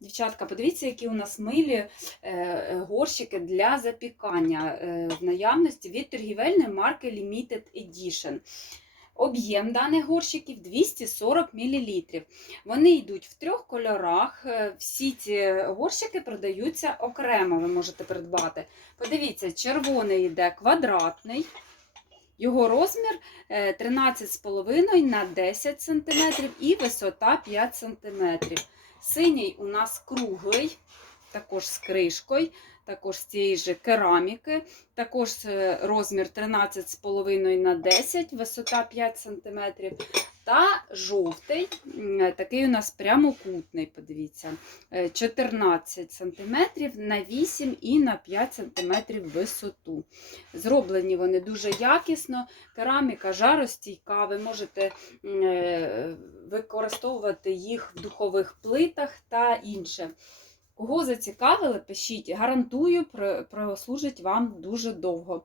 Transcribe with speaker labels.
Speaker 1: Дівчатка, подивіться, які у нас милі е, е, горщики для запікання е, в наявності від торгівельної марки Limited Edition. Об'єм даних горщиків 240 мл. Вони йдуть в трьох кольорах. Всі ці горщики продаються окремо, ви можете придбати. Подивіться, червоний йде квадратний. Його розмір е, 13,5 на 10 см і висота 5 см. Синій у нас круглий, також з кришкою, також з цієї ж кераміки, також е, розмір 13,5 на 10, висота 5 см. Та жовтий, такий у нас прямокутний, подивіться, е, 14 см на 8 і на 5 см висоту. Зроблені вони дуже якісно, кераміка жаростійка, ви можете е, використовувати їх в духових плитах та інше. Кого зацікавили, пишіть, гарантую, прослужить вам дуже довго.